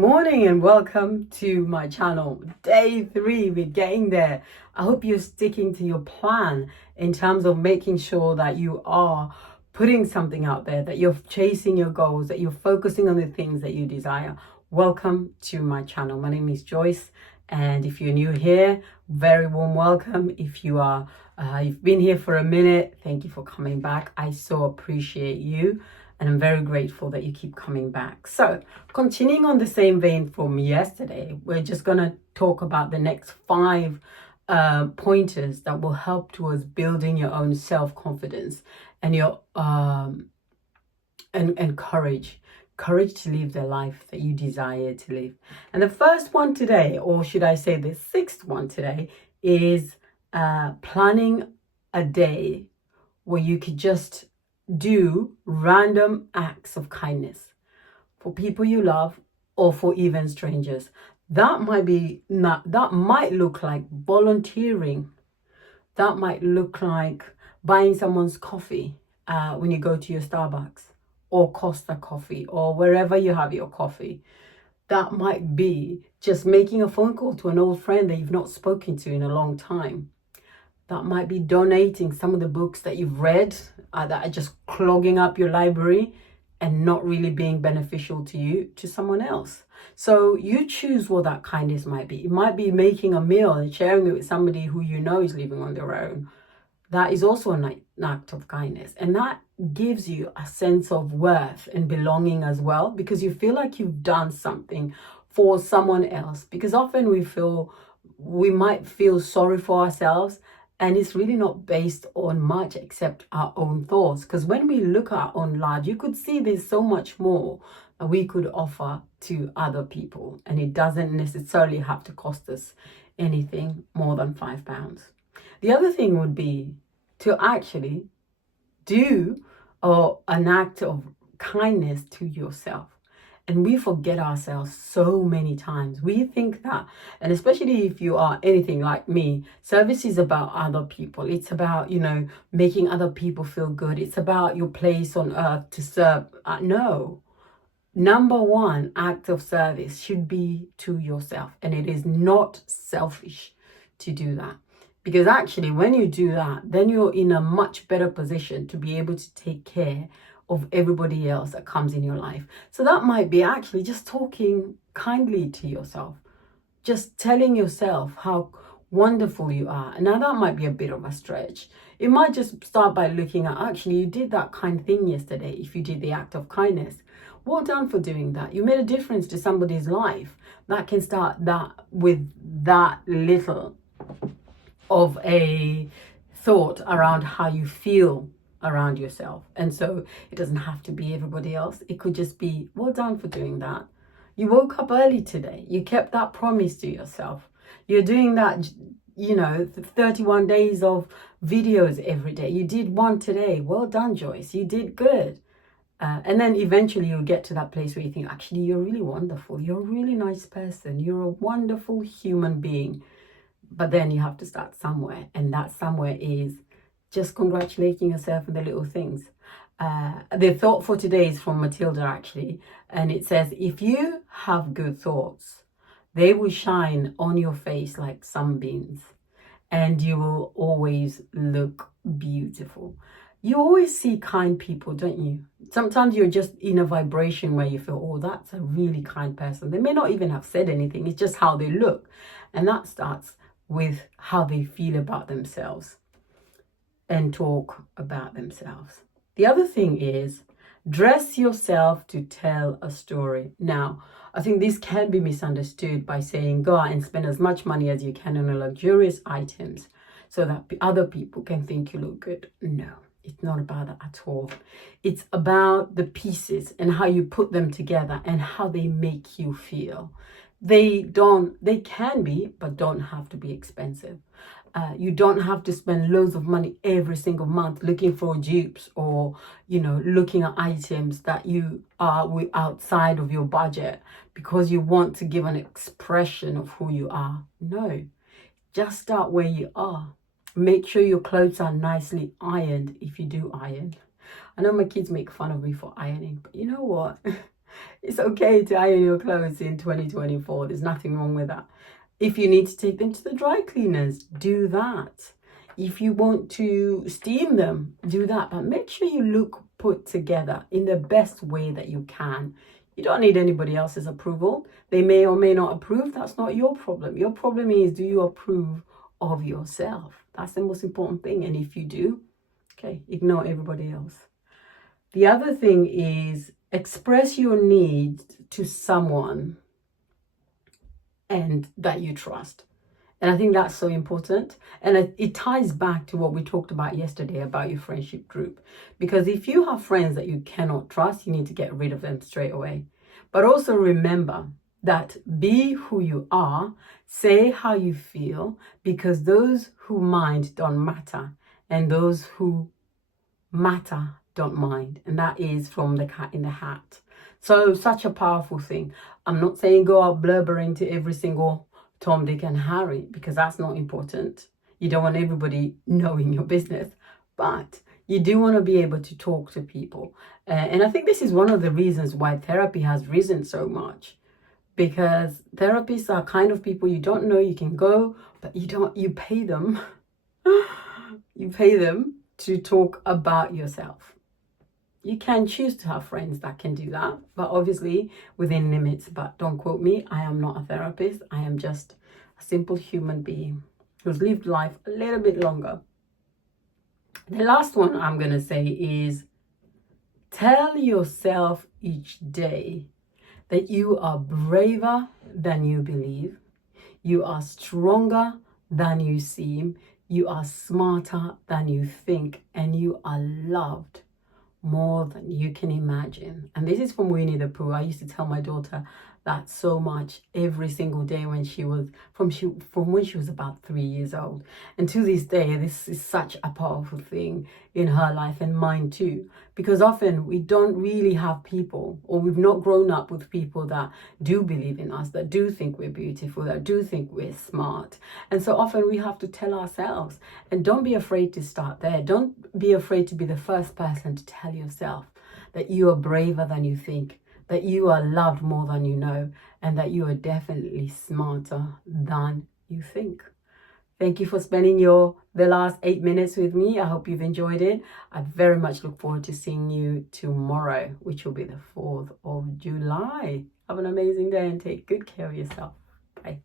morning and welcome to my channel. Day 3, we're getting there. I hope you're sticking to your plan in terms of making sure that you are putting something out there, that you're chasing your goals, that you're focusing on the things that you desire. Welcome to my channel. My name is Joyce, and if you're new here, very warm welcome. If you are you've been here for a minute, thank you for coming back. I so appreciate you. And I'm very grateful that you keep coming back. So, continuing on the same vein from yesterday, we're just going to talk about the next 5 pointers that will help towards building your own self-confidence and your and courage to live the life that you desire to live. And the first one today, or should I say the 6th one today, is planning a day where you could just do random acts of kindness for people you love or for even strangers. That might look like volunteering. That might look like buying someone's coffee when you go to your Starbucks or Costa Coffee or wherever you have your coffee. That might be just making a phone call to an old friend that you've not spoken to in a long time. That might be donating some of the books that you've read that are just clogging up your library and not really being beneficial to you, to someone else. So you choose what that kindness might be. It might be making a meal and sharing it with somebody who you know is living on their own. That is also an act of kindness. And that gives you a sense of worth and belonging as well, because you feel like you've done something for someone else. Because often we might feel sorry for ourselves, and it's really not based on much except our own thoughts. Because when we look at our own lives, you could see there's so much more that we could offer to other people. And it doesn't necessarily have to cost us anything more than £5. The other thing would be to actually do an act of kindness to yourself. And we forget ourselves so many times. We think that, and especially if you are anything like me, service is about other people. It's about, making other people feel good. It's about your place on earth to serve. No. Number 1 act of service should be to yourself. And it is not selfish to do that. Because actually, when you do that, then you're in a much better position to be able to take care of everybody else that comes in your life. So that might be actually just talking kindly to yourself, just telling yourself how wonderful you are. And now that might be a bit of a stretch. It might just start by looking at, actually, you did that kind thing yesterday. If you did the act of kindness, well done for doing that. You made a difference to somebody's life. That can start that with that little of a thought around how you feel around yourself. And so it doesn't have to be everybody else. It could just be, well done for doing that. You woke up early today. You kept that promise to yourself. You're doing that, 31 days of videos every day. You did one today. Well done, Joyce. You did good. And then eventually you'll get to that place where you think, actually, you're really wonderful. You're a really nice person. You're a wonderful human being. But then you have to start somewhere. And that somewhere is just congratulating yourself on the little things. The thought for today is from Matilda, actually. And it says, if you have good thoughts, they will shine on your face like sunbeams. And you will always look beautiful. You always see kind people, don't you? Sometimes you're just in a vibration where you feel, oh, that's a really kind person. They may not even have said anything. It's just how they look. And that starts with how they feel about themselves and talk about themselves. The other thing is, dress yourself to tell a story. Now, I think this can be misunderstood by saying go out and spend as much money as you can on luxurious items so that other people can think you look good. No, it's not about that at all. It's about the pieces and how you put them together and how they make you feel. They can be, but don't have to be expensive. You don't have to spend loads of money every single month looking for dupes or, looking at items that you are outside of your budget because you want to give an expression of who you are. No, just start where you are. Make sure your clothes are nicely ironed if you do iron. I know my kids make fun of me for ironing, but you know what? It's okay to iron your clothes in 2024. There's nothing wrong with that. If you need to take them to the dry cleaners, do that. If you want to steam them, do that. But make sure you look put together in the best way that you can. You don't need anybody else's approval. They may or may not approve. That's not your problem. Your problem is, do you approve of yourself? That's the most important thing. And if you do, okay, ignore everybody else. The other thing is, express your needs to someone and that you trust. And I think that's so important. And it ties back to what we talked about yesterday about your friendship group. Because if you have friends that you cannot trust, you need to get rid of them straight away. But also remember that be who you are, say how you feel, because those who mind don't matter, and those who matter don't mind. And that is from The Cat in the Hat. So such a powerful thing. I'm not saying go out blubbering to every single Tom, Dick and Harry, because that's not important. You don't want everybody knowing your business, but you do want to be able to talk to people. And I think this is one of the reasons why therapy has risen so much, because therapists are kind of people you don't know. You can go, but you pay them. You pay them to talk about yourself. You can choose to have friends that can do that, but obviously within limits. But don't quote me. I am not a therapist. I am just a simple human being who's lived life a little bit longer. The last one I'm going to say is, tell yourself each day that you are braver than you believe. You are stronger than you seem. You are smarter than you think. And you are loved more than you can imagine. And this is from Winnie the Pooh. I used to tell my daughter that so much every single day when she was from when she was about 3 years old. And to this day, this is such a powerful thing in her life and mine too, because often we don't really have people, or we've not grown up with people that do believe in us, that do think we're beautiful, that do think we're smart. And so often we have to tell ourselves. And don't be afraid to start there. Don't be afraid to be the first person to tell yourself that you are braver than you think, that you are loved more than you know, and that you are definitely smarter than you think. Thank you for spending the last 8 minutes with me. I hope you've enjoyed it. I very much look forward to seeing you tomorrow, which will be the 4th of July. Have an amazing day and take good care of yourself. Bye.